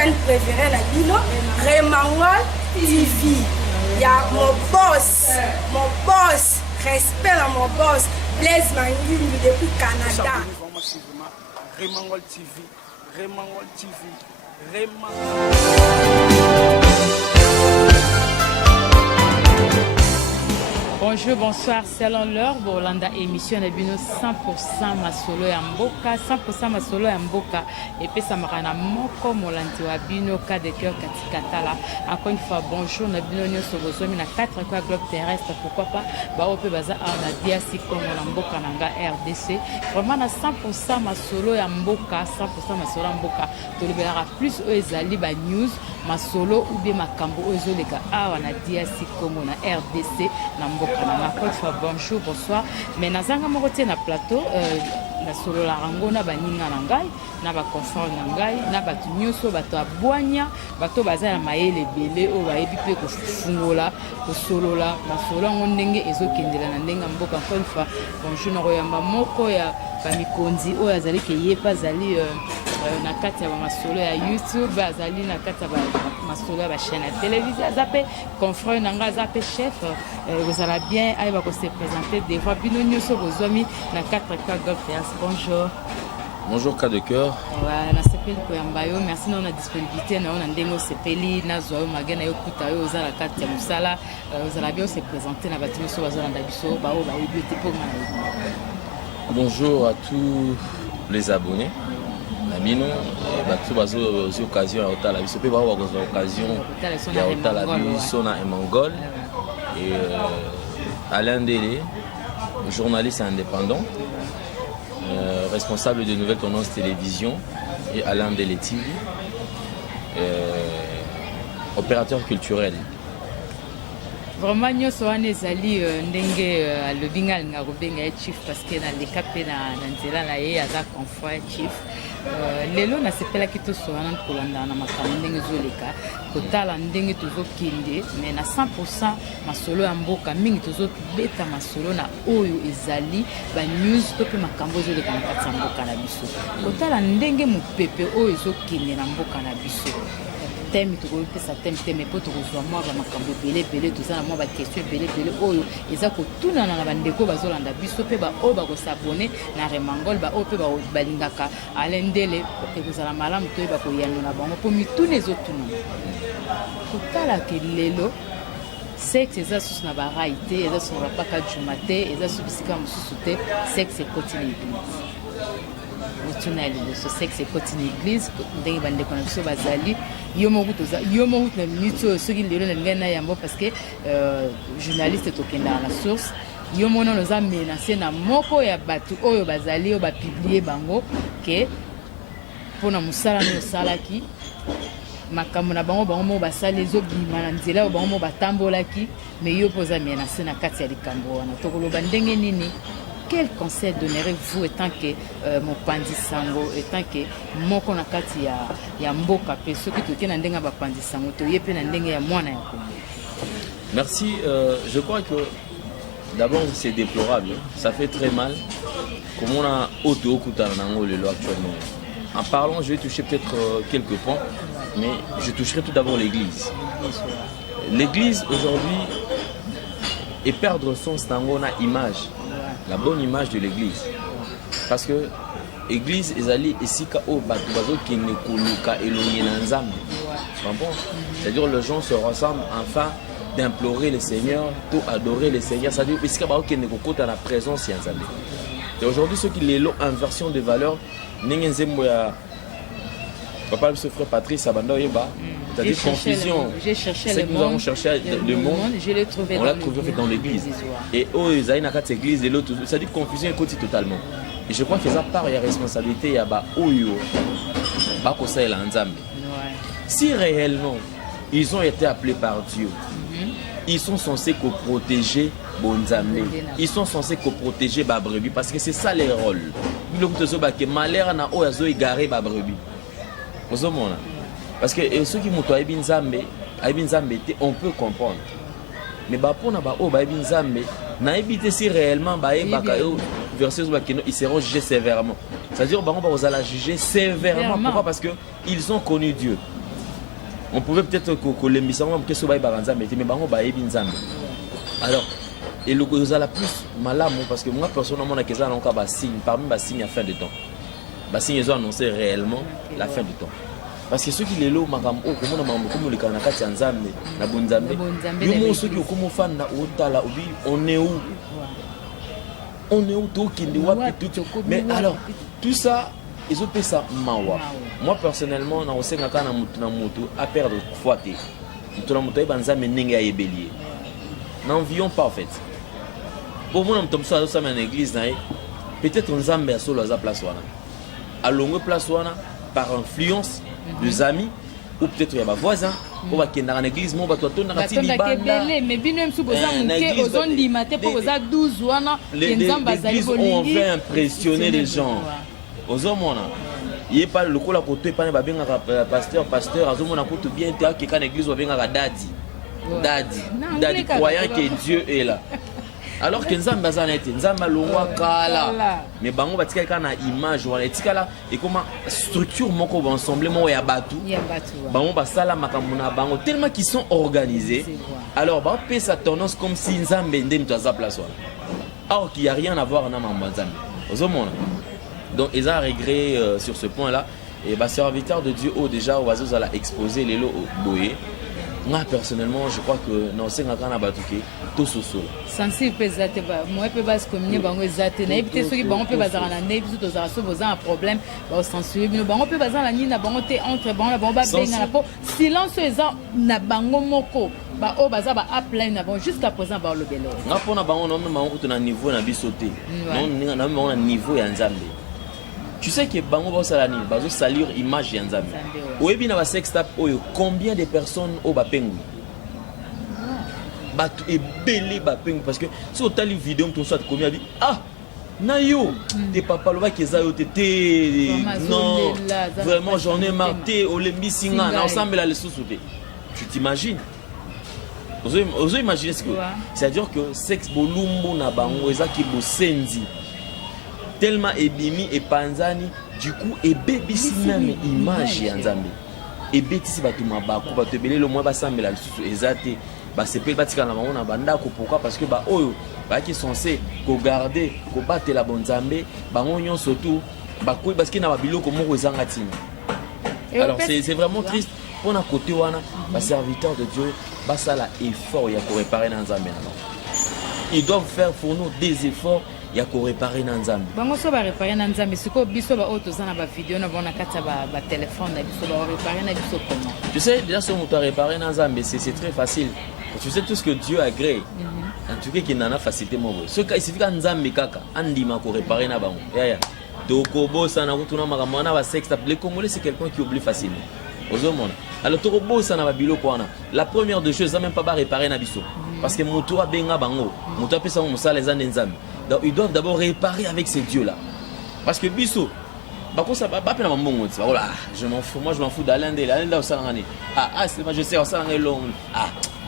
chaîne préférée na bino Remangol TV. Il y a mon boss, respect à mon boss, Blaise Mangimbi depuis Canada. Remangol TV, Remangol TV, Bonjour, bonsoir, selon l'heure, Bolanda émission de Bino 100% Masolo et Mboka, 100% Masolo et Mboka, et puis ça m'a moko Molanti wa Bino, cas de cœur Katikatala. Encore une fois, bonjour, na Bino Nyo Sobozomi, na 4 quoi globe terrestre, pourquoi pas, Baope Baza, on a Diasi comme Mboka Nanga RDC, vraiment na 100% Masolo et Mboka, 100% Masolo et Mboka, tu le verras plus eux, Zali, ba news, Masolo ou bien Makambo, eux, les gars, on a Diasi comme on a RDC, na Mboka. Bonjour, bonsoir. Mais na zanga mokote na plateau na solo la rango na baninga na ngai na ba confort na ngai na batu nyoso bato abwanya bato baza na mayele belé o ba yebi pe ko fungola ko solola na solo ngo ndenge ezokendela na ndenga mboka encore une fois. Bonjour na royamba moko ya ba mikonzi o azali ke yepa zali na kati ya masolo ya YouTube azali na kati ya masolo ya ba chaîne ya télévision azape confrère na ngai azape chef vous allez bien aller va se présenter devant bino nyoso bozomi na 4K Golf Théâtre. Bonjour. Bonjour cas de cœur. Ouais, na sepeli koyambayo merci na on disponibilité na on ndengo sepeli na zoyo magana yo kuta yo za la carte ya musala vous allez bien se présenter na batimi so bazolanda biso ba o ba yebi pour ngana. Bonjour à tous les abonnés. Nabino bato bazo aux occasions à Otala biso pe ba wa aux occasions ya Otala biso na Mongol et Alain Délé, journaliste indépendant, responsable de Nouvelles Tendances Télévision, et Alain Délé TV, opérateur culturel. Vraiment nyonso wana ezali ndenge alobi nga alinga kobenga ye chief parce que naleka mpe na nzela na ye aza confrère chief lelo nasepelaki tosowana kolanda na makambo ndenge ezoleka kotala ndenge tozokende mais na 100% masolo ya mboka mingi tozobeta masolo na oyo ezali banews to mpe makambo ezoleka na kati ya mboka na biso kotala ndenge mopepe oyo ezokende na mboka na biso thème to go pesa thème po to kozwa mwa ba makambo belé to za mwa ba question belé oyo eza ko tuna na bandeko bazolanda biso pe ba o ba ko s'abonner na Remangol ba o pe ba balingaka alendele ke kozala malamu to ba ko yano na bango po mitune ezotuna kotala ke lelo sexe eza susu na ba raité eza susu na ba paka jumate eza susu bisika mususu te sexe continue ce sexe est une église ndenge bande ko na biso bazali yo moku na minute ceux qui lelo na ngana yambo parce que journaliste tokenda na source yo mona noza menacer na moko ya batu oyo bazali o ba publier bango ke pona musala no salaki makambo na bango mo basali ezobima na nzela o bango batambolaki mais yo poza menacer na kati ya likambo wana tokoloba ndenge nini. Quel conseil donnerez-vous étant que mon pandisango, étant que mon konakati ya mboka pe ceux qui toke na ndenga ba pandisango to yepe na ndenge ya mwana ya Congo. Merci, je crois que d'abord c'est déplorable, ça fait très mal comme on a auto okutana nango lelo actuellement. En parlant, je vais toucher peut-être quelques points, mais je toucherai tout d'abord l'église. L'église aujourd'hui est perdre son stango na image. La bonne image de l'église. Parce que l'église est allée ici au bateau qui ne koluka elongi na nzambe. C'est-à-dire les gens se ressemblent afin d'implorer le Seigneur, pour adorer le Seigneur. C'est-à-dire ici qui ne kokota la présence de nzambe. Et aujourd'hui ceux qui l'ont inversion de valeurs, n'engenzembo ya papa ce frère Patrice Abanda Yeba. C'est-à-dire confusion. J'ai cherché le monde. Nous avons cherché le monde. Je l'ai trouvé on l'a trouvé dans l'église. Et eux, ils ont une église et l'autre. C'est-à-dire confusion est côté totalement. Et je crois que ça part, il y a responsabilité, il y a Oyo, Bakosa et Lanzambe. Si réellement ils ont été appelés par Dieu, ils sont censés protéger Bonzambe. Ils sont censés protéger ba brebis parce que c'est ça les rôles. Le malheur na oyazo égaré ba brebis. Parce que ceux qui m'ont on peut comprendre. Mais pour si réellement ils seront jugés sévèrement. C'est-à-dire qu'ils vont juger sévèrement. Pourquoi? Parce qu'ils ont connu Dieu. On pouvait peut-être kolembisa ngo ke so ba ba nzambe mais bango ba yebi nzambe. Alors et le la plus malamu parce que moi personnellement na keza na ka ba signe parmi ba signe à fin de temps. Ba signe ils ont annoncé réellement la fin du temps. Parce que ceux qui les lo makambo comme na mambo comme le kana kati nzambe na bonzambe. Yo mo ceux qui comme fan na otala obi on est où? On est où tout kindi wapi tout. Mais alors tout ça ils ont fait ça mawa. Moi personnellement na osenga kana mutu na mutu à perdre foi té. Mutu na mutu ba nzambe ndenge ya ebelier. N'envions pas en fait. Pour moi, je suis dans une église, peut-être on zambe à solo à place wana. À longue place wana par influence des amis ou peut-être il y a ma voisin ou va qui dans une église moi va toi ton narratif libanda. Mais bien même sous boza muke aux zones limitées pour boza 12 wana kenzamba zali bolingi. On veut impressionner les gens. Aux hommes on a il est pas le coup la côté pas ba benga pasteur azomona ko tout bien te ka l'église va benga daddy croyant que Dieu est là. Alors que nzambe azana ete nzambe longwa kala mais bango batika kana image wala etikala et comment structure moko ba ensemble mo ya batu bango basala makambo na bango tellement qu'ils sont organisés alors ba pe sa tendance comme si nzambe ndem to za place wala alors qu'il y a rien à voir na mambo nzambe ozomona donc ils ont regret sur ce point là et ba serviteur de Dieu déjà au vazo la exposer les lots boye. Moi personnellement je crois que non c'est ngaka na batuke to soso sensible pesate ba moi pe bas communier bango ezate na ebite soki bango pe bazara na nebi to za so boza un problème ba sensible bino bango pe bazara ni na bango te entre bango na bango ba benga na po silence eza na bango moko ba o baza ba appel na bango jusqu'à présent ba lobelo na pona bango no même bango to na niveau na bisoté non ninga na bango na niveau ya nzambe. Tu sais que bango ba salani bazo salir image ya nzambe. Oyebi na ba sextap oyo combien de personnes au bapengu. Batu ebele bapengu parce que si on t'a li vidéo ton soit combien dit ah na yo te papa loba keza yo te non vraiment j'en ai marre te olembi singa na ensemble la lesusu te. Tu t'imagines? Ozo imaginer ce que c'est-à-dire que sexe bolumbo na bango ezaki bosenzi tellement ebimi et panzani du coup et bébisi même image ya nzambe et bétisi batu mabako batu ebele le moins basambela lisusu ezate ba sepel batika na bango na banda ko pourquoi parce que ba oyo ba qui censé ko garder ko battre la bonzambe bango nyon surtout ba ko parce que na babiloko moko ezanga tina. Alors c'est vraiment triste pour na côté wana ba serviteur de Dieu ba sala effort ya ko réparer na nzambe na. Ils doivent faire pour nous des efforts ya ko réparer na nzambe. Bango so ba réparer na nzambe siko biso ba auto za na ba vidéo na bona kata ba téléphone na biso ba réparer na biso comment. Tu sais déjà si on doit réparer na nzambe c'est très facile. Tu sais tout ce que Dieu a créé. En tout cas qui n'en a facilité mo. Ce cas il suffit ka nzambe kaka andima ko réparer na bango. Ya Tokobo sana kutuna makambo na ba sexe les Congolais c'est quelqu'un qui oublie facilement. Ozomona. Alors Tokobo sana ba biloko wana. La première des choses même pas ba réparer na biso parce que moto a benga bango. Moto a pesa mo sala za nzambe. Donc ils doivent d'abord réparer avec ces dieux-là. Parce que Bisso, je m'en fous, moi je m'en fous d'Alain au Salangani. C'est moi je sais au Salangani long.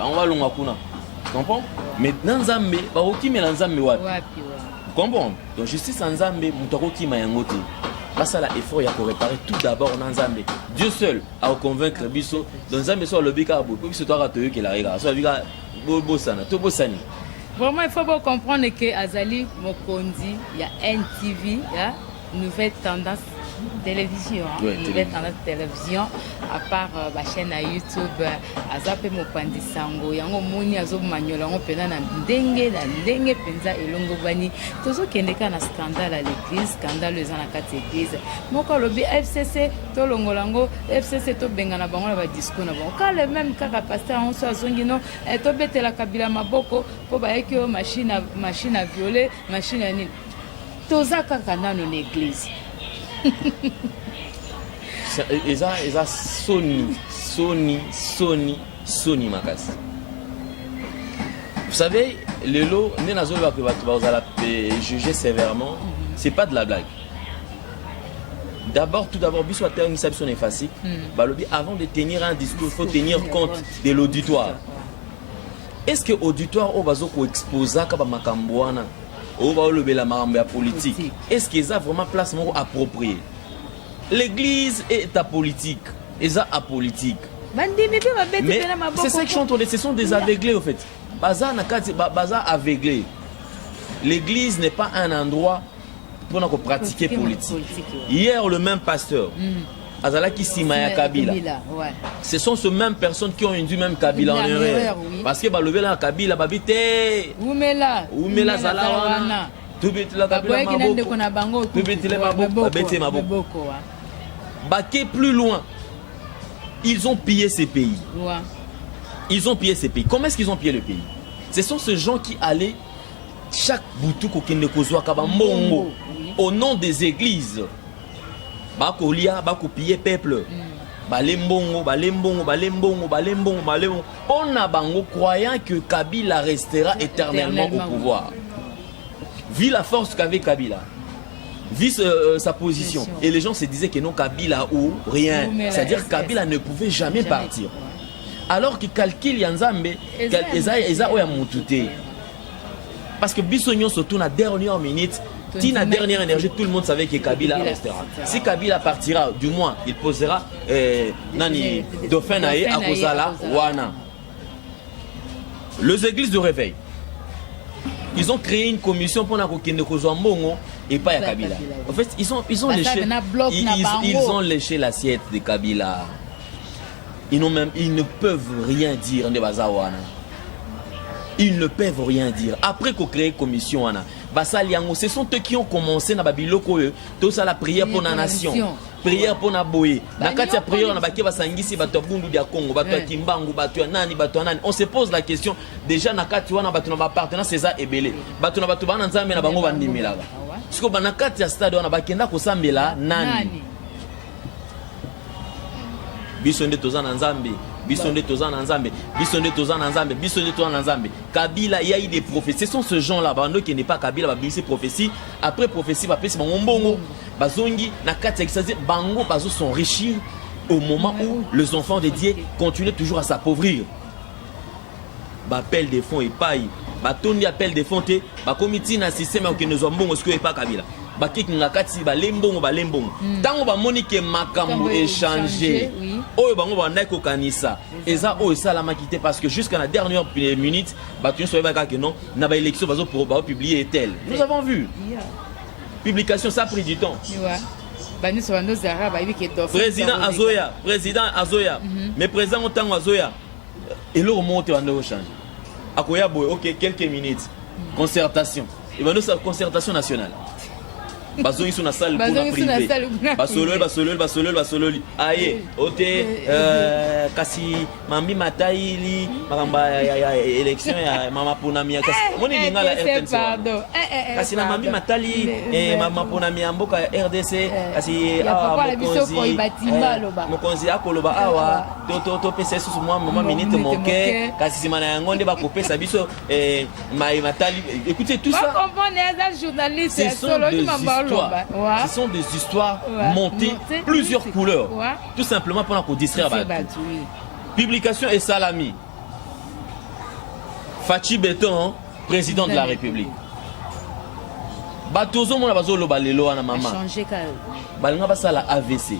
On va long à Kuna. Tu comprends? Mais dans Zambé, qui met dans Zambé wapi? Tu comprends? Donc justice en Zambé, Moutaro qui m'a yangoté. Parce que l'effort il y a pour réparer tout d'abord en Zambé. Dieu seul a convaincre Bisso. Dans Zambé soit le bicabo, puis c'est toi qui te la regarde. Soit bika bosana, to bosani. Vraiment, il faut comprendre que Azali Mokondi, il y a NTV, il y a Nouvelle Tendance Télévision. Nouvelle Tendance Télévision, à part la chaîne à YouTube, Azape Mopandi Sango, Yango Mouni, Azob Magnola, on peut na Ndenge, Penza et Longobani. Tout ce qui est un scandale à l'église, scandale aux en quatre églises. Moko lobi FCC, to Longolango, FCC to Bengana Bango, la disco na bango. Quand le même cas pasteur, on soit zongino, et to bete la Kabila Maboko, pour que machine à violer, machine à nid. Toza kakana non église. Eza Sony Makasi. Vous savez, le lot, vous allez juger sévèrement, c'est pas de la blague. Tout d'abord, bis soit une exception effacique. Avant de tenir un discours, il faut tenir compte de l'auditoire. Est-ce que l'auditoire au bazo ko exposa kaba makambwana au ba le la makambo politique? Est-ce qu'ils a vraiment place appropriée? L'église est apolitique, ils sont apolitique. Mais c'est ça qui chante, ce sont des aveuglés au fait. Baza aveuglé. L'église n'est pas un endroit pour pratiquer politique. Hier, le même pasteur, Azalaki Simaya Kabila, ce sont ces mêmes personnes qui ont induit même Kabila en erreur. Parce que la Kabila, babite, Oumela Zalawana, Tubitila Kabila Maboko, Tubitila Maboko, Babete Maboko. Baké plus loin, ils ont pillé ces pays. Ils ont pillé ces pays. Comment est-ce qu'ils ont pillé le pays? Ce sont ces gens qui allaient chaque boutou au nom des églises. Bakolia, bakopiller peuple. Balembongo, balembongo, balembongo, balembongo, balembongo. On a bango croyant que Kabila restera éternellement au pouvoir. Vu la force qu'avait Kabila, vu sa position, et les gens se disaient que non, Kabila ou rien. C'est-à-dire que Kabila ne pouvait jamais partir. Alors que calcul Yanzambe, Eza Oya Moutouté. Parce que Bissognon surtout la dernière minute, la dernière énergie, tout le monde savait que Kabila restera. Si Kabila partira, du moins, il posera Nani Dauphin Aé à Kozala, Wana. Les églises de réveil, ils ont créé une commission pour Nakokende Kozambongo et pas à Kabila. En fait, ils ont léché l'assiette de Kabila. Ils ne peuvent rien dire de Bazawana. Ils ne peuvent rien dire. Après qu'on crée commission, ce sont eux qui ont commencé à Babiloko, tout ça la prière pour la nation, prière pour la boye. On se pose la question déjà César et Belé. Kabila, il y a eu des prophéties. Ce sont ce gens-là, qui n'est pas Kabila, c'est prophétie. Après prophétie, Bango s'enrichir au moment où les enfants de Dieu continuent toujours à s'appauvrir. Appel des fonds et paille. Tondi appel des fonds, comité na système qui nous ont ce que pas Kabila. Bakiki ngakati balembongo balembongo. Tango ba monike makambo échanger. Oyo bango ba ndako kanisa. Eza o salama quitté parce que jusqu'à la dernière minute, batu so ba que non, na ba élection bazo pour ba publier tel. Nous avons vu. Publication ça a pris du temps. Président Azoya, mais président Tango Azoya. Et le remonte on doit changer. Akoya boy, OK, quelques minutes. Concertation. Et ben nous ça concertation nationale. Bazo ils sont na salle pour privé. Basolol. Aye, oté kasi mambi mataili makamba élection ya mama ponami kasi. Moni lingala RTNC. Kasi na mambi matali mama ponami mboka RDC kasi mokonzi akoloba awa to pesa susu mama minute moke kasi simana yango nde bakopesa biso matali. Écoutez tout ça. Ce sont des histoires montées, plusieurs couleurs, tout simplement pour nous distraire. Publication et Salami. Fachi Béton, président de la République. Batozo mona bazolo balelo ana mama. Balinga basala AVC.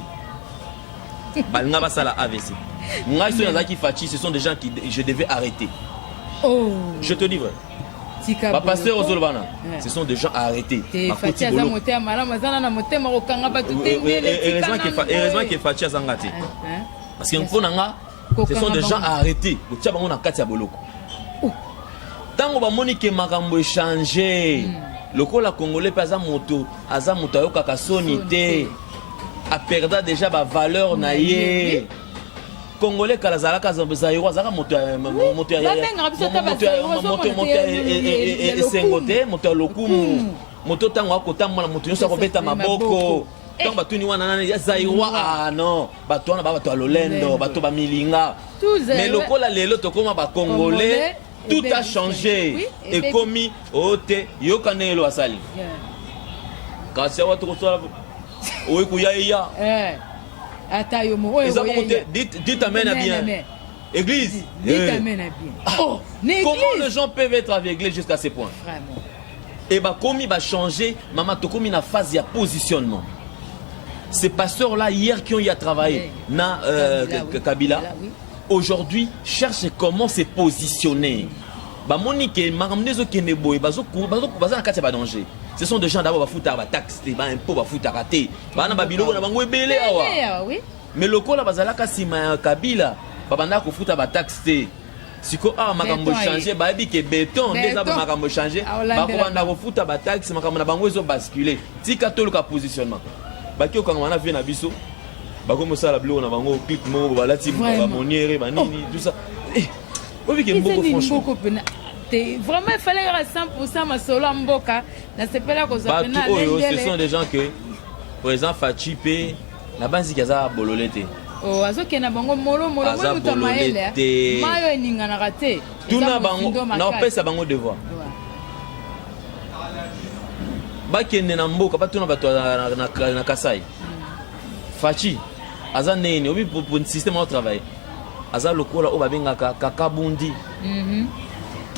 Balinga basala AVC. Ngai so yazaki Fachi, ce sont des gens qui je devais arrêter. Oh. Je te dis vrai. Pasteur Ozolbana, ce sont des gens à arrêter. Heureusement qu'il Fachi Zangati. Parce que ce sont des gens à arrêter. Tant que Monique Magambo échangé, le col congolais pas à moto, Azamuta Yoka sonité, a perdu déjà ma valeur naïe. Congolais Kalazalaka Zambezaïwa Zara moteur Sengote, moteur Lokumu, moteur Tango Kotam, moteur Sakobeta Maboko. Tant batuni wana Zaïwa ah non, batona bato Lolendo, bato ba Milinga. Mais le col lelo tokoma ba Congolais, tout a changé et commis ote yokanelo asali. Kasi watu kosola oyi kuyaya. Dites amen à bien. Église. Oh, comment les gens peuvent être aveuglés jusqu'à ce point? Et bah comme il va changer, maman to comme une phase de positionnement. ces pasteurs-là, hier, qui ont eu à travailler, na Kabila, oui. aujourd'hui, cherchent comment se positionner. Ce sont des gens d'abord qui font des taxes, des impôts, qui font des ratés. Mais le coup, si Kabila, babanda ko futa ba taxe siko makambo changer ba bi ke béton déjà ba makambo changer ba ko banda ko futa ba taxe makambo na bango ezo basculer tika to le positionnement ba ki okanga na vie na biso ba ko mosala blo na bango clip mo ba lati ba moniere ba nini tout ça o bi ke mboko franchement vraiment il fallait à 100% masolo mboka na sepela ko za pena ce sont des gens que par exemple Fachi pe la base kaza bololete. Oh, azokena bango molo muta maele mayo eninganaka te tuna bango na opesa bango devoir bakende na mboka batuna bato na Kasai Fachi aza neni obi pour système au travail aza lokola o babengaka kakabundi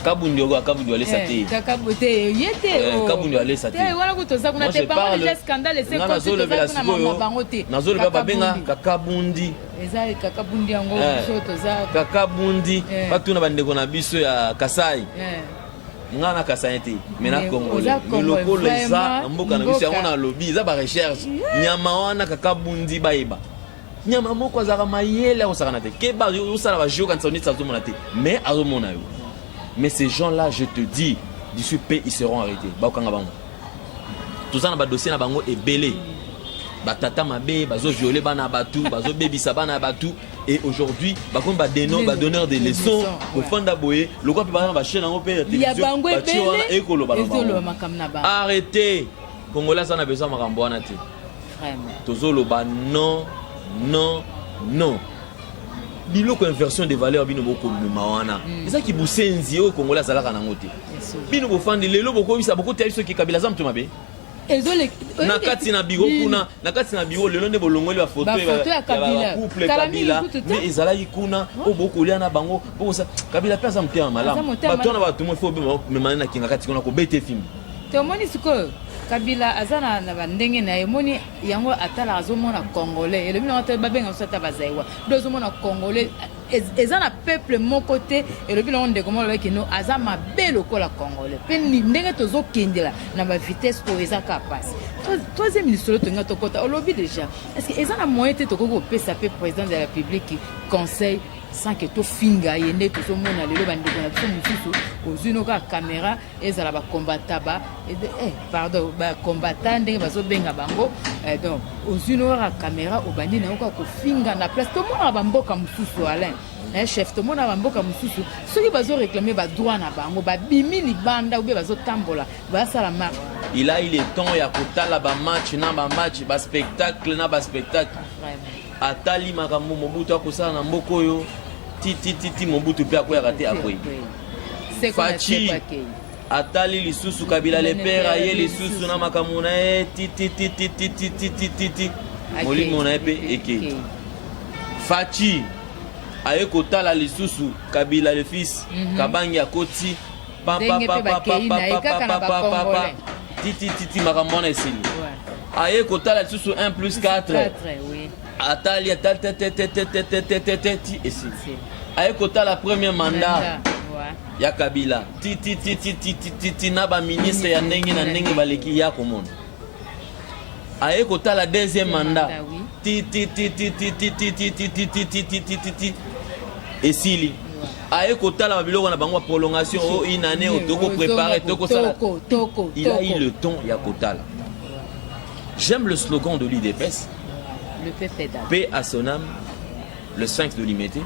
kabundi ogo kabundi alesa te kakabundi yete kabundi alesa te wala kutoza kuna te bango déjà scandale c'est quoi nazo le bela sikoyo nazo le baba benga kakabundi eza kakabundi yango soto za kakabundi batuna bandeko na biso ya Kasai ngana Kasai te mena Congolais lokolo eza mboka na biso yango na lobby eza ba recherche nyama wana kakabundi baeba nyama moko azaka mayele osakana te keba osala ba jeu quand ça onitsa zomona te mais azomona yo. Mais ces gens-là, je te dis, d'ici peu, ils seront arrêtés. Tout ça, dans le dossier, est belé. Batata mabe, bazo violé, bana batu, bazo baby sabana batu. Et aujourd'hui, comme donneur des leçons, au fond d'Aboye, le quoi peut pas chaîne en opé, télévision, arrêtez. Congolais, ça n'a besoin de m'arrambouana. Tozolo ba non, non, non. Biloko inversion des valeurs bino boko mawana ça qui busenzi au Congolais zalaka na ngote bino bofandi lelo boko bisa boko tayi soki Kabila za mtu mabe na kati na biro kuna na kati na biro lelo nde bolongoli ba photo ya couple Kabila mais ezalaki kuna o boko lia na bango boko sa Kabila pesa mtema malamu bato na bato mo faut me manena kinga kati kuna ko bete film te omoni siko Kabila azana na bandenge na emoni yango atala azomona Congolais et le bino te babenga sota bazaiwa dozomona Congolais ezana peuple mon côté et le bino on de comment avec no azama belo ko la Congolais pe ni ndenge tozo kendela na ba vitesse ko ezaka passe troisième ministre to ngato kota olobi déjà est-ce que ezana moyen te to ko pesa pe président de la République conseil sans que tout finga yende tout le monde le bandeko na tout mususu ozuno ka caméra ezala ba combattant ba pardon ba combattant ndenge bazo benga bango donc ozuno ka caméra obandi na ko finga na place tout le monde ba mboka mususu Alain chef tout le monde ba mboka mususu soki bazo réclamer ba droit na bango ba bimi libanda ou bien bazo tambola ba sala marque il a il est temps ya kotala ba match na ba match ba spectacle na ba spectacle atali makambo Mobutu akosala na mboko yo titi Mobutu pe akoya raté akoyi Fachi atali lisusu Kabila le père aye lisusu na makambo na titi molimo na pe eke Fachi aye kotala lisusu Kabila le fils Kabangi akoti papa titi makambo na esili aye kotala lisusu 1+4 atali ici ayekota la premier mandat ya Kabila ti na ba ministre ya ndenge na ndenge baleki ya komona ayekota la deuxième mandat ti esili ayekota la biloko na bango prolongation o une année otoko préparer toko sala il a eu le temps ya kotala. J'aime le slogan de l'UDPS. Paix à son âme, le 5 de l'Imété.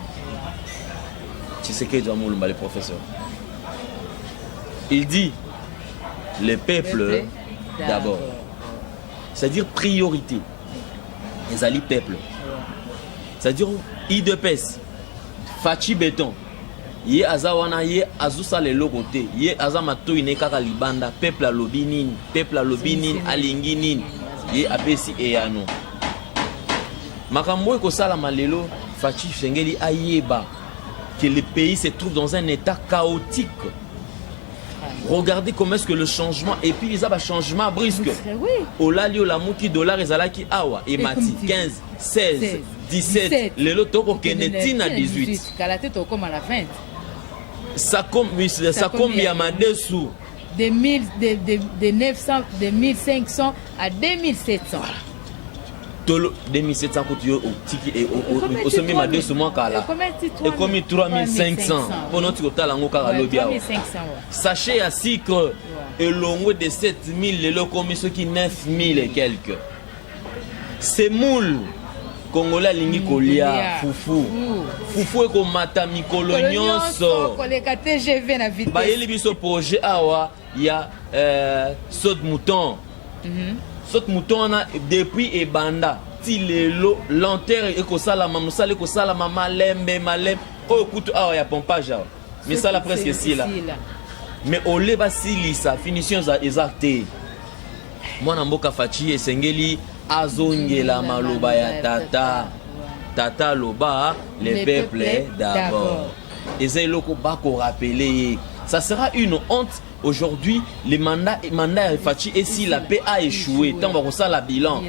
Tshisekedi Moulumba, le professeur. Il dit le peuple d'abord. C'est-à-dire priorité. Les alliés peuple. C'est-à-dire IDPS, Fachi Béton. Yé azawana yé azusa le lokote yé azamato inekaka libanda peuple a lobinin peuple a lobinin alinginin yé apesi eyano. Makambo ekosala malelo Fachi Sengeli ayeba que le pays se trouve dans un état chaotique. Regardez comment est-ce que le changement, et puis il y a un changement brusque. Oui. Olali olamuki dollar ezalaki awa et mati 15, 16, 17, les lotos au Kenetina 18. Kalaté to comme à la 20. Ça combien ma dessous de 900, de 1500 à 2700. 2700 coûte au tiki et au sommet ma dessous moi kala. Et comme 3500 pour notre total en okara lobia. Sachet à sucre et longue de 7000 les locaux mais ceux qui 9000 et quelques. C'est moule Congolais lingi kolia fufu. Fufu eko mata mikolo nyonso. Koleka TGV na vitesse. Ba yeli biso projet awa ya saute mouton. Saute mouton na depuis ebanda ti lelo lenteur eko sala mamusala eko sala mama lembe malembe o kutu awa ya pompage awa. Mais ça la presque si là. Mais ole basilisa finition za exacte. Mwana mboka fachi esengeli azongela maloba ya tata. Tata loba, les peuples d'abord. Et c'est le bako rappeler. Ça sera une honte aujourd'hui. Les mandats Fachi et si la paix a échoué, tant qu'on ça la bilan.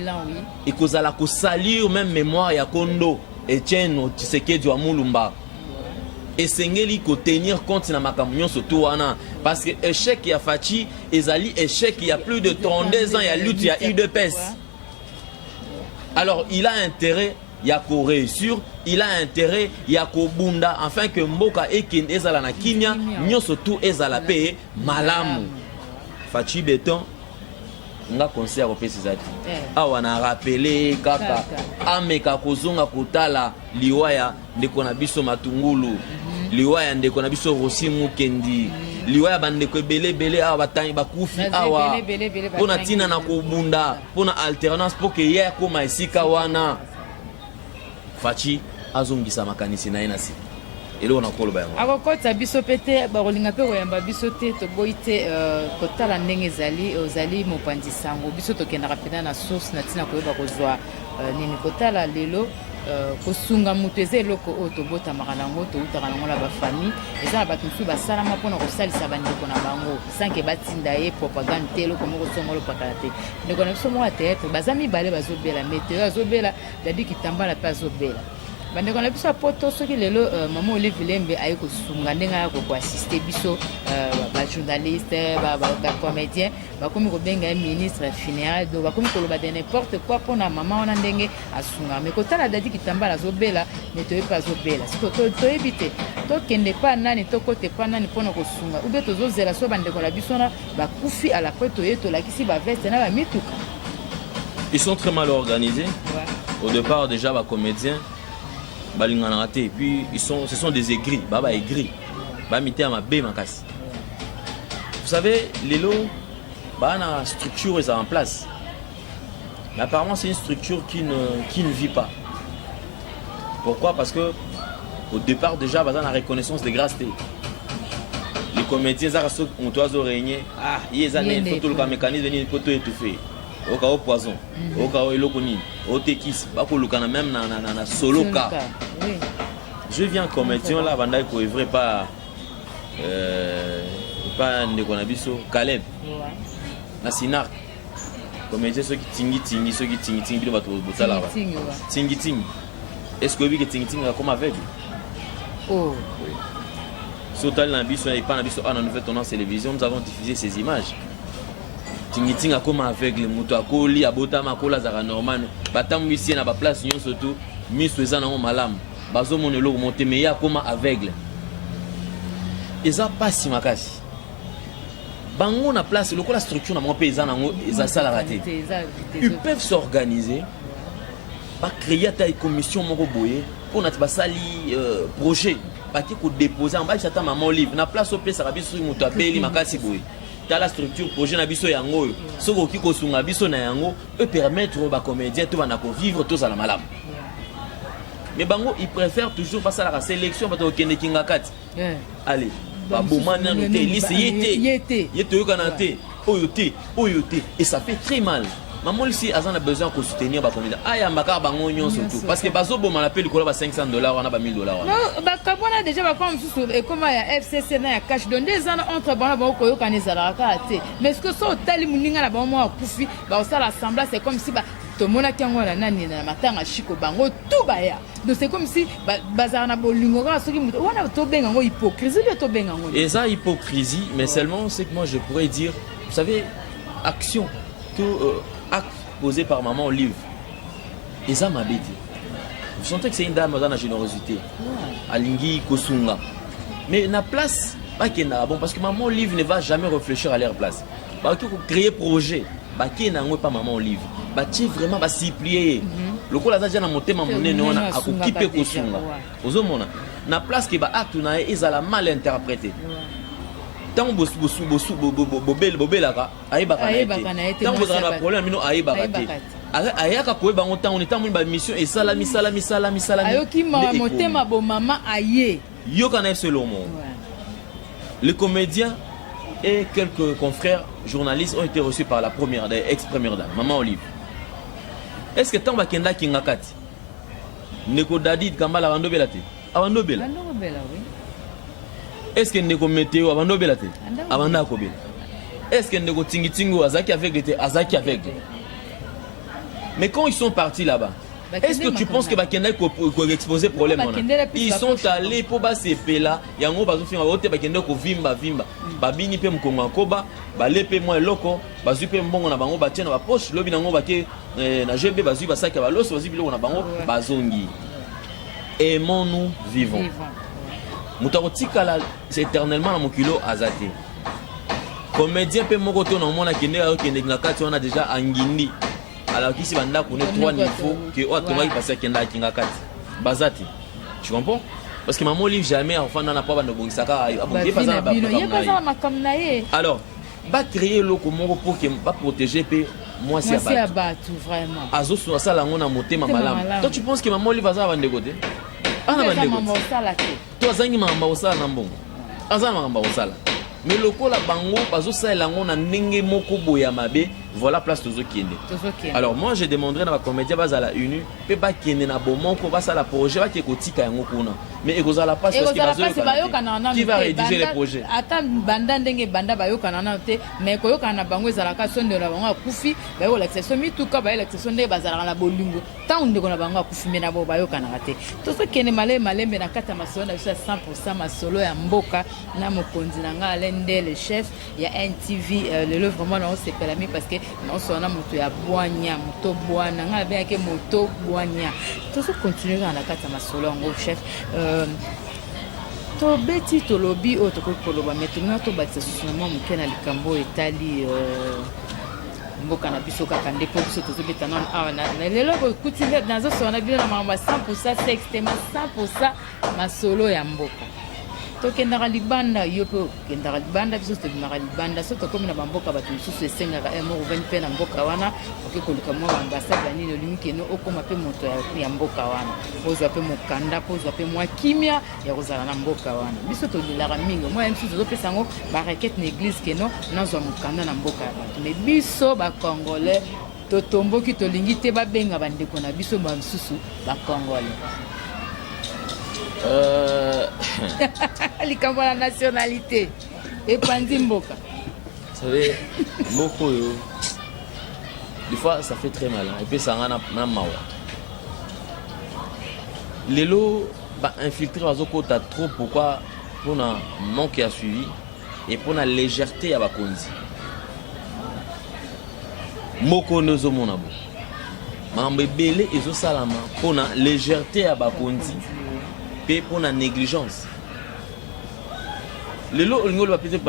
Et qu'on a la salir même mémoire ya Kondo et Tieno Tshisekedi wa Mulumba. Et sengeli ko tenir compte na makambo surtout wana parce que échec ya Fachi ezali échec il y a plus de 32 ans il y a lutte il y a UDPS. Alors il a intérêt ya ko réussir, il a intérêt ya ko bunda afin que mboka eken ezala na kimia nyoso tout ezala pe malamu. Fachi Béton nga concert au pesizati awa na rappeler kaka ameka kozonga kotala liwaya ndeko na biso matungulu liwaya ndeko na biso Rossi Mukendi liwaya bandeko ebele awa batangi bakufi awa pona tina na kobunda pona alternance pour que hier koma esika wana Fachi azongisa makanisi na enasi elo na koloba yango akokota biso pete bakolinga pe koyamba biso te toboyi te kotala ndenge ezali ozali mopanzi sango biso tokendaka pena na source na ntina koyeba kozwa nini kotala lelo kosunga moto eza eloko oyo tobotamaka nango toutaka nango na bafamille eza na bato mosusu basalama mpona kosalisa bandeko na bango sanke batinda ye propagande te eloko moko songolo pakala te ndeko na biso moko ya théâtre baza mibale bazobela meteo azobela dadi kitambala mpe azobela bandeko na biso apoto soki lelo mama Olive Lembe aye kosunga ndenge ayako koassiste biso bajournaliste bacomédien bakomi kobenga ye ministre funéraire do bakomi koloba de n'importe quoi mpona mama wana ndenge asunga me kotala dadi kitambala azobela me toyebi azobela siko toyebi te tokende pa nani tokote pa nani mpona kosunga ube tozozela so bandeko na biso wana bakufi ala kwe toye tolakisi baveste na bamituka. Ils sont très mal organisés. Au départ déjà bacomédiens balingana raté et puis ce sont des aigris baba aigris ba mité à ma bé makasi. Vous savez lelo ba na structure est en place mais apparemment c'est une structure qui ne vit pas. Pourquoi? Parce que au départ déjà ba na reconnaissance de grâce. Les comédiens ça on doit régner ils ont tout le mécanisme venir pour tout étouffer au cas au poison au cas au elokoni au tekis ba ko lukana même na solo ka. Je viens comédien là banda ko œuvrer pas ndeko na biso Caleb na Sinar comédien ceux qui tingi bino bato botala ba tingi est-ce que oui que tingi comme aveugle oh oui sotal na biso et pas na biso en nouvelle tendance télévision nous avons diffusé ces images tingitinga comme aveugle muto akoli abotama kola zaka normal batamu ici na ba place nyonso tout miso eza nango malamu bazo monelo monter mais ya comme aveugle eza pasi makasi bango na place lokola structure na mo pe eza nango eza sala raté ils peuvent s'organiser ba créer ta commission moko boye pour na basali projet ba ki ko déposer en bas chata maman Olive na place au pesa biso muto apeli makasi boye dans la structure projet na biso yango soko ki ko sunga biso na yango peut permettre ba comédien tout bana ko vivre tous à la malade. Mais bango ils préfèrent toujours passer à la sélection parce que kende kinga kati allez ba bomana no te liste yete yete kanate oyote et ça fait très mal maman ici a besoin de soutenir ba comédien aya mbaka bango nyonso tout parce que bazo boma la peli ko ba $500 wana ba $1000 wana non ba kabona déjà ba comme sous et comment ya FCC na ya cash donc des ans entre bana ba ko yoka za ka te mais ce que so tali muninga na ba mo akufi ba ça l'assemblage c'est comme si ba to mona kiango na nani na matanga chiko bango tout ba ya donc c'est comme si bazar na bolingo ka soki muto wana to benga ngo hypocrisie to benga ngo et ça hypocrisie mais seulement c'est que moi je pourrais dire vous savez action tout acte posé par maman Olive et ça m'a bêté. Vous sentez que c'est une dame dans la générosité alingi kosunga mais na place pas qu'il bon parce que maman Olive ne va jamais réfléchir à leur place bah que créer projet bah qui n'a pas maman Olive bah tu vraiment bah s'y plier le coup là déjà na motema monene on a akipe kosunga ozomona na place que bah acte na ils a la mal interprété tant bobelaka ayebaka na ete tant bozala problème mino ayebaka te ayaka koyeba ngo tant on est en ba mission et sala misala ayoki motema bo mama aye yoka na selon moi les comédiens et quelques confrères journalistes ont été reçus par la première ex-première dame maman Olive. Est-ce que tant bakenda kingakati neko Dadid Kambala bandobela te abandobela oui. Est-ce que ndeko météo abandobela te abanda kobela est-ce que ndeko tingitingo azaki aveugle te azaki aveugle mais quand ils sont partis là-bas est-ce que tu penses que bakenda ko exposer problème ils sont allés pour ba sepela yango bazofinga ote bakenda ko vimba babini pe mkongo koba balepe moi loko bazui pe mbongo na bango batie na ba poche lobi nango bake na GB bazui basaki ba loso bazui biloko na bango bazongi aimons-nous vivons mutakotikala c'est éternellement na mokilo azate comédien pe moko to na mona kende ayo kende ngakati wana déjà angindi alors qu'ici banda connaît 3 niveaux que o to vai passer kenda kingakati bazati tu comprends parce que maman Olive jamais enfant na pas banda bongisaka abongi pas na ba alors ba créer loko moko pour que ba protéger pe moi c'est abattu vraiment azo so sala ngona motema malamu toi tu penses que maman Olive va bande côté ana bande maman osala te toi zangi mamba osala na mbongo azana mamba osala mais lokola bango bazo sala ngona ndenge moko boya mabe voilà place tozo kende alors moi je demanderai na ba comédien bazala unu pe ba kende na bomoko basala projet ba ke kotika yango kuna mais ekozala pas parce que bazo qui va rédiger les projets ata banda ndenge banda bayokana na te mais koyokana na bango ezalaka sonde na bango akufi bayo l'exception mituka bayo l'exception ndenge bazala na bolingo tant ndeko na bango akufi mais na bo bayokana te tozo kende malembe na kata masolo na biso 100% masolo ya mboka na mokonzi na nga Alende le chef ya NTV le vraiment on s'est permis parce que non sona moto ya bwanya moto bwana nga bien ke moto bwanya tozo continuer na kata masolo ngo chef to beti to lobby o to koloba metunga to batisa susuma mukena likambo etali mboka na biso kaka ndeko biso to beta non awana lelo ko kutile nazo sona bino na mama 100% sextema 100% masolo ya mboka tokendaka libanda yo pe okendaka libanda biso tobimaka libanda so tokomi na bamboka bato mosusu esengaka moko veni mpe na mboka wana oke koluka mwa baambasade ya nini olingi keno okoma mpe moto ya mboka wana ozwa mpe mokanda mpo ozwa mpe mwa kimia ya kozala na mboka wana biso tolelaka mingi mwa ya mosusu tozopesa yango barequete na église keno nazwa mokanda na mboka ya bato mais biso bacongolais totomboki tolingi te babenga bandeko na biso bamosusu bacongolais likambo la nationalité et pandi mboka vous savez moko yo des fois ça fait très mal et puis ça na mawa lelo ba infiltrer bazokota trop pourquoi pour na manque à suivi et pour la légèreté ya bakonzi moko nozo mona bo mambe belé ezosalama pour na légèreté ya bakonzi pour la négligence. Le lot on va peut-être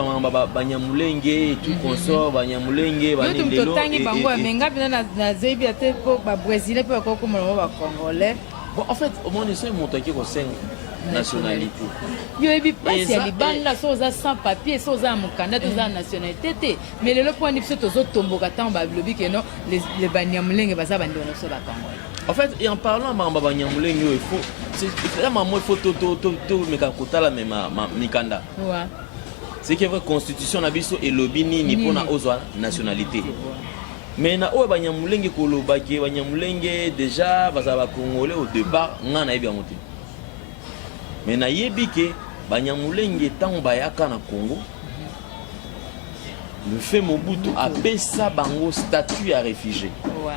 banyamulenge et tout consort banyamulenge banilelo et bango menga bina na zebi ate ko ba brésilien pe ko comme ba congolais bon en fait au moins ils sont montés qui ko 5 nationalité yo ebi passe ya libanda so za sans papier so za mukanda to za nationalité te mais le point de vue to zo tomboka tant ba lobi que non les banyamulenge baza bando na so ba congolais. En fait, et en parlant de Banyamulenge, il faut. Il faut tout Mekakota, mais Mikanda. C'est que la constitution et lobby ni pour la nationalité. Mais na oyo banyamulenge kolobaki banyamulenge déjà bazala congolais au départ nga na yebi yango te. Mais na yebi ke banyamulenge tango bayaka na Congo le fait Mobutu apesa bango statut à réfugié. Ouais.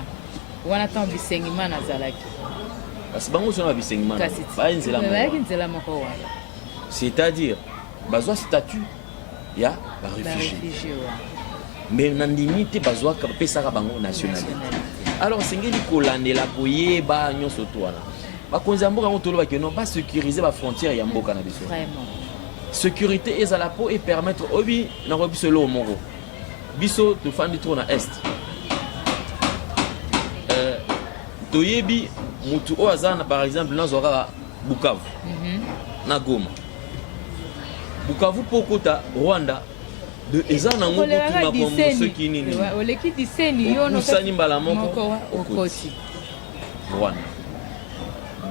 Wana tan bisengima na zalaki. Parce que bango sona bisengima. Ba nzela moko. C'est-à-dire bazwa statut ya ba réfugié. Mais nandimi te bazwa pesa ka bango nationalité. Alors sengeli kolandela koyeba nyonso to wana. Ba konza mboka ngo tolo ba ke non pas sécuriser ba frontière ya mboka na biso. Vraiment. Sécurité ezala po et permettre obi na ko biso lo moko. Biso to fandi trop na est. Toyebi mutu o azana par exemple na zora Bukavu. Na Goma. Bukavu pokota Rwanda de ezana ngo kutuma kwa ceux qui nini. Oleki diseni yo no sani mbala moko okoti. Rwanda.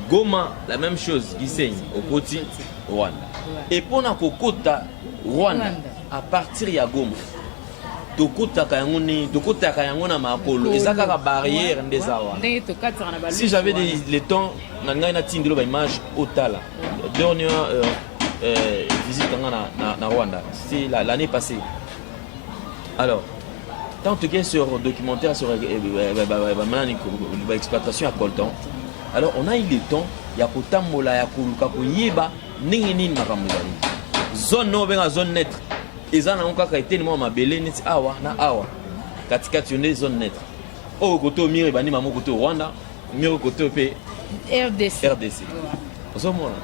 Goma la même chose Gisenyi okoti Rwanda. Et pona kokota Rwanda à partir ya Goma. Tokotaka yango na makolo ezaka ka barrière ndezawa. Si j'avais le temps na ngai na tindelo ba image otala. Dernière visite na Rwanda, c'est l'année passée. Alors, tant que sur documentaire sur l'exploitation à Colton. Alors on a eu le temps ya kotambola ya koluka koyeba ndenge nini makambo ezali. Zone no benga zone net. Ezana nkaka etenema mabele neti awa na awa. Katikati yonde zone net. O koto mire bani mamo koto Rwanda, mire koto pe RDC. Ozomona.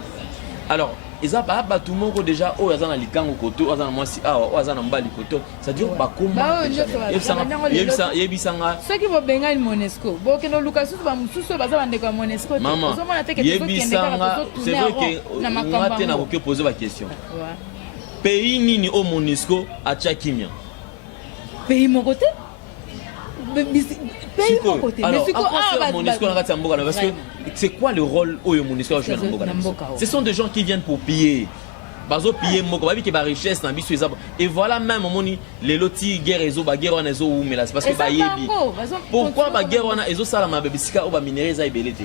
Alors, eza ba tout le monde déjà o azana likango koto, azana mwasi awa, o azana mbali koto. Ça dit ba komba. Yebisanga. Ceux qui vont benga le Monesco. Bon que no Lucas ba mususu baza bande ko Monesco. Ozomona te ke yebisanga. C'est vrai que na te na ko poser la question. Pays nini au Monisco à Tchakimia. Pays mon côté. Pays mon côté. Alors, Monisco parce que c'est quoi le rôle au Monisco à Mboka? Ce sont des gens qui viennent pour piller. Bazo piller moko ba bi ke ba richesse na biso ezaba. Et voilà même au moni les loti guerre ezo ba guerre wana ezo ou mais là c'est parce que ba yebi. Pourquoi ba guerre wana ezo sala ma bebisika o ba minerais za ebelete.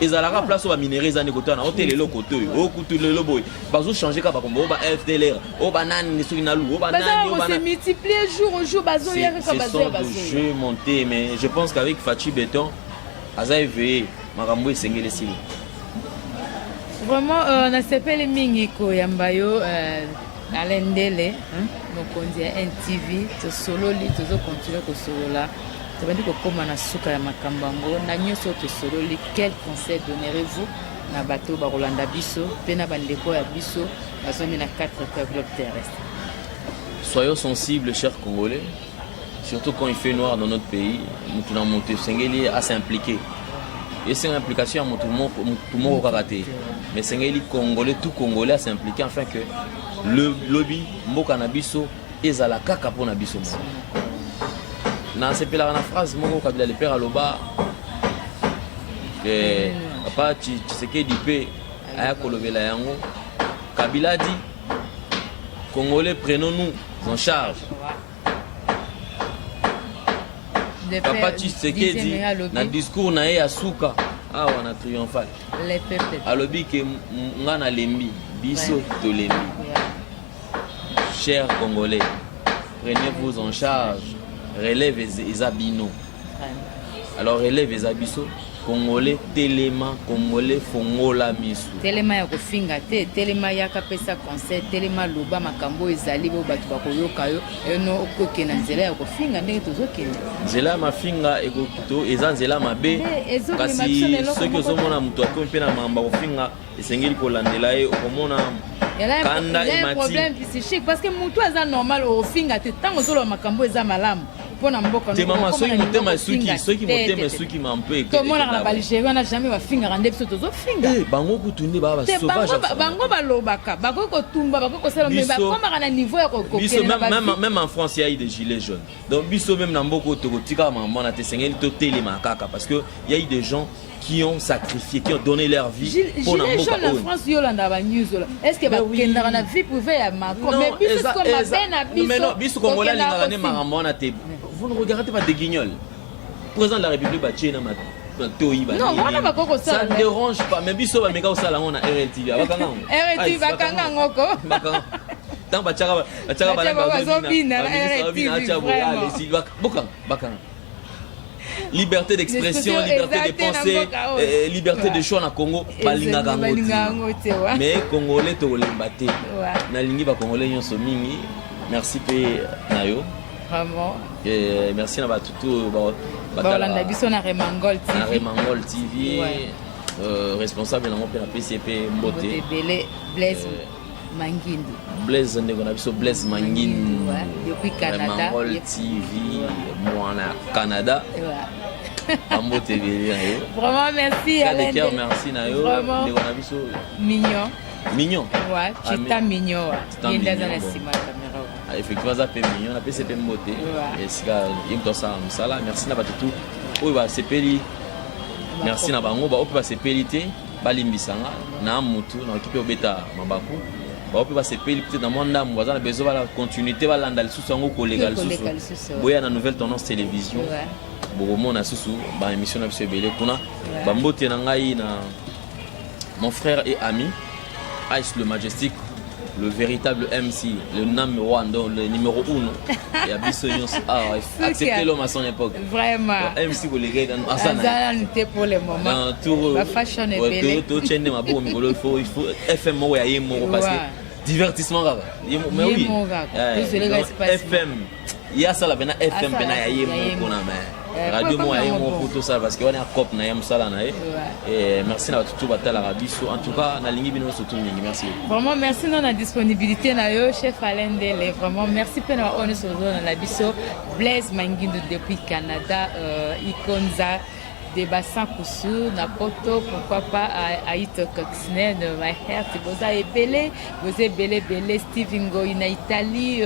Ezalaka place ba minerais za nekoto na hôtel le koto o kutu le loboy bazo changer ka ba kombo ba FDLR o ba nani ni soki na lu o ba nani o ba se multiplier jour au jour bazo yaka ka bazo je vais monter mais je pense qu'avec Fachi Béton aza éveillé makambo esengeli sili. Vraiment on a s'appelé Mingiko Yambayo alendele mokonzi ya NTV to solo li tozo continuer ko solo là. Tobandi ko koma na suka ya makambango na nyoso to solo li quel conseil donnerez-vous na bateau ba Rolanda biso pe na bandeko ya biso bazomi na 4 globe terrestre. Soyons sensibles chers Congolais, surtout quand il fait noir dans notre pays, nous na monter sengeli à s'impliquer. Et c'est une implication à tout le monde raté. Mais sengeli Congolais tout Congolais à s'impliquer afin que le lobby mboka na biso ezala kaka pona biso. Na sepela na phrase moko kabila le père aloba papa Tshisekedi pe aya kolobela yango Kabila dit Congolais prenons-nous en charge. Papa Tshisekedi na discours na ye asuka awa na triomphal alobi ke ngana lembi biso to lembi. Chers Congolais, prenez-vous en charge. Relève Ezabino. Alors relève Ezabiso. Congolais telema, Congolais fongola misu. Telema ya kofinga te, telema ya kapesa conseil, telema loba makambo ezali bo batu bakoyoka yo, eno okoke na nzela ya kofinga ndenge tozokende. Nzela mafinga ekokito eza nzela mabe. Kasi soki ozomona mutu akomi pe na mamba kofinga esengeli kolandela ye okomona kanda emati. Il y a un problème psychique parce que mutu eza normal ofinga te tango solo makambo eza malamu. Te mama soki motema suki mampe to mona na baligéria na jamais bafinga rande biso tozo finga bango kutunde ba sauvage bango balobaka bako ko tumba bako ko sala mais bakoma na niveau ya ko biso même en France il y a eu des gilets jaunes donc biso même na mboko to kotika maman na te sengeli to telema kaka parce que il y a eu des gens qui ont sacrifié, qui ont donné leur vie pour la France. Yolanda ba news. Est-ce que ba kenda na vie pouvait ya Macron? Mais biso comme ma biso. Mais non, biso Congolais linga ne marambona te. Vous ne regardez pas des guignols. Président de la République ba tchena ma non, ça ne dérange pas. Mais biso ba meka osala ngona RLTV. RLTV bakanga ngoko. Tant bachaka liberté d'expression, liberté de pensée, liberté de choix na Congo, balinga ngoti. Mais Congolais to lembate. Na lingi ba Congolais nyonso mingi. Merci pe nayo. Vraiment. Et merci na ba tutu Bolanda biso na Remangol TV. Na Remangol TV. Responsable na mo pe na PCP Mbote. Blaise Mangindu. Blaise ndeko na biso Blaise Mangindu. Depuis Canada. Remangol TV moi na Canada. Ambo TV. Vraiment merci Alain. Merci na yo. Ndeko na biso mignon. Mignon. Ouais, Chita mignon. Il est dans la caméra. Effectivement ça fait mignon, na PCP Mbote. Et sika yimto ça msala. Merci na batutu. Oyo ba sepeli. Merci na bango ba ope ba sepeli te. Balimbisanga na mutu na okipe obeta mabaku. Ba ope ba sepeli peut-être dans monde mo bazana besoin la continuité ba landa lisusu ngo kolega lisusu. Boya na nouvelle tendance télévision. Bomo na susu ba émission na biso belé kuna. Ba Mbote na ngai na mon frère et ami Ice le Majestic, le véritable MC, le numéro 1, le numéro 1. Et Abisso acceptez l'homme à son époque. Vraiment. MC pour les gars dans Asana n'était pour le moment. La fashion est belle. Tout chaîne de ma boue, il faut FM moi y parce que divertissement grave. Mais oui. FM. Il y a ça là maintenant FM bena y mo kona mais radio moi y mo pour tout ça parce que on est à cop na yam sala na et merci na tout batala rabiso en tout cas na lingi bino surtout mingi merci. Vraiment merci dans la disponibilité na yo chef Alain Dele vraiment merci pour nous on sur dans la biso Blaise Mangindu depuis Canada Ikonza des bassins Koussou, Napoto, pourquoi pas Aïto Coxnen, My Heart, vous avez belé, Steve Ngo, in Italie,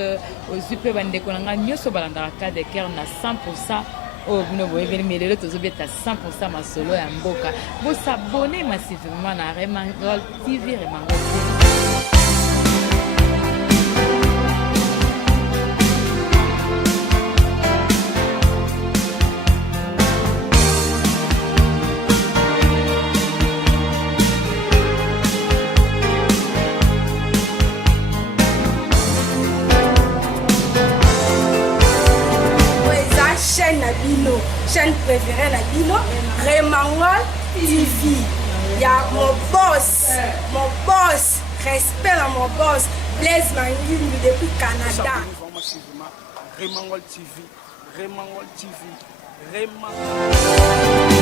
aux Super Bandekonanga, New Sobalandaka de Ker, na 100%. Oh, vous ne voyez pas, mais les autres, vous êtes à 100% ma solo et en boca. Vous s'abonnez massivement à Remangol TV, Remangol TV. Chaîne préférée la Bino, Remangol TV. Il y a mon boss, respect à mon boss, Blaise Mangindu depuis Canada. Remangol TV, Remangol TV, Remangol.